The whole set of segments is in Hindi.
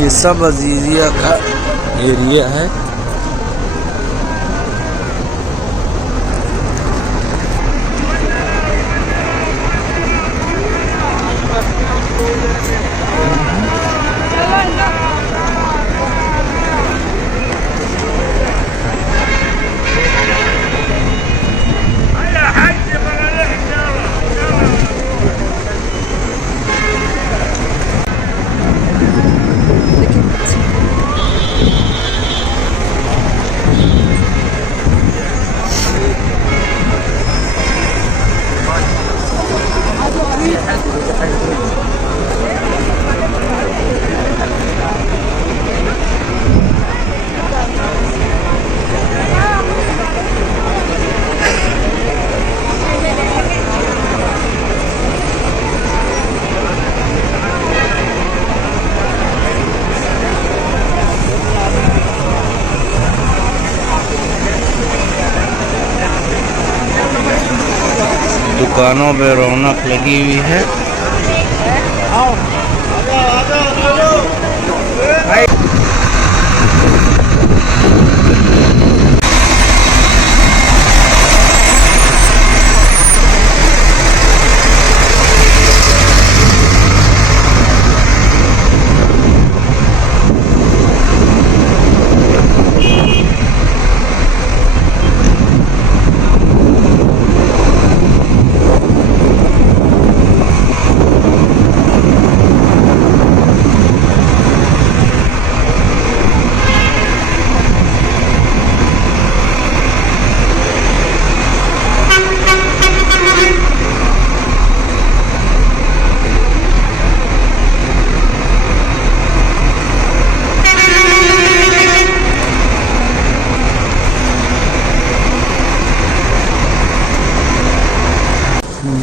ये सब अजीजिया का एरिया है। दुकानों पे रौनक लगी हुई है।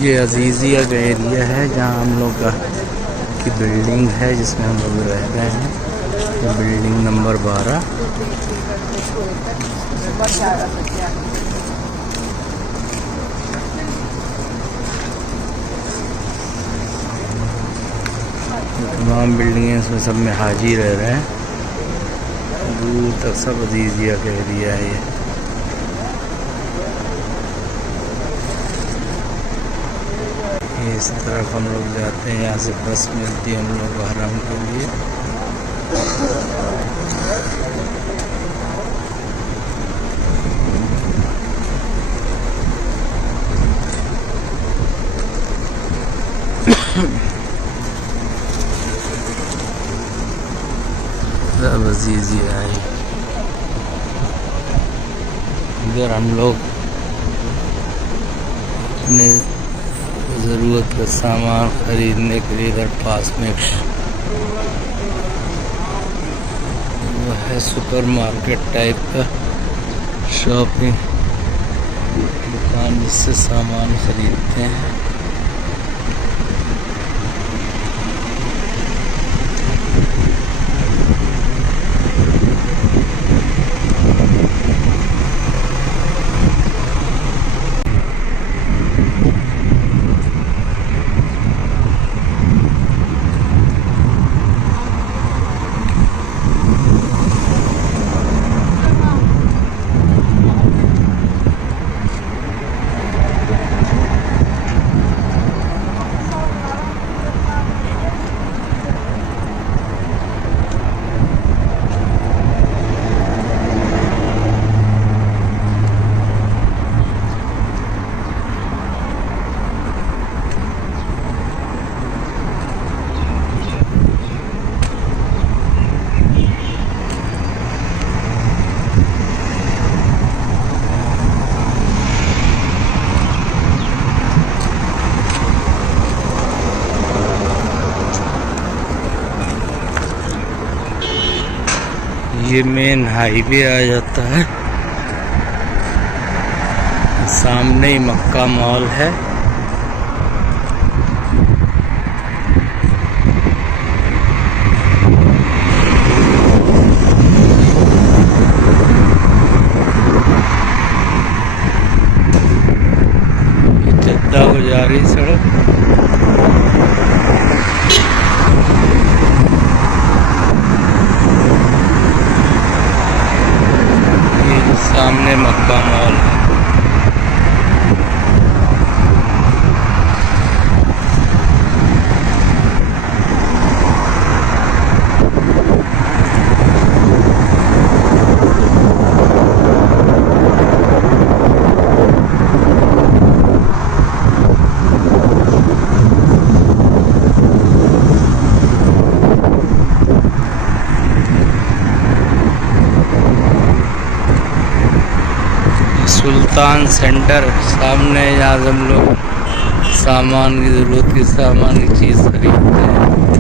ये अजीजिया का एरिया है जहाँ हम लोग की बिल्डिंग है जिसमें हम लोग रह रहे हैं। तो बिल्डिंग नंबर 12। तमाम बिल्डिंगें इसमें सब में हाजी रह रहे हैं। दूर तक सब अजीजिया का एरिया है ये। इस तरफ हम लोग जाते हैं, यहाँ से बस मिलती है हम लोग हरम के लिए। सब अजीजिया है। इधर हम लोग अपने ज़रूरत का सामान खरीदने के लिए इधर पास में वो है सुपर मार्केट टाइप का शॉपिंग दुकान जिससे सामान खरीदते हैं। ये मेन हाईवे आ जाता है, सामने ही मक्का मॉल है। जद्दा को जा रही सड़क। ये सामने मक्का मॉल है। सुल्तान सेंटर सामने, यहाँ हम लोग सामान की ज़रूरत की सामान की चीज़ खरीदते हैं।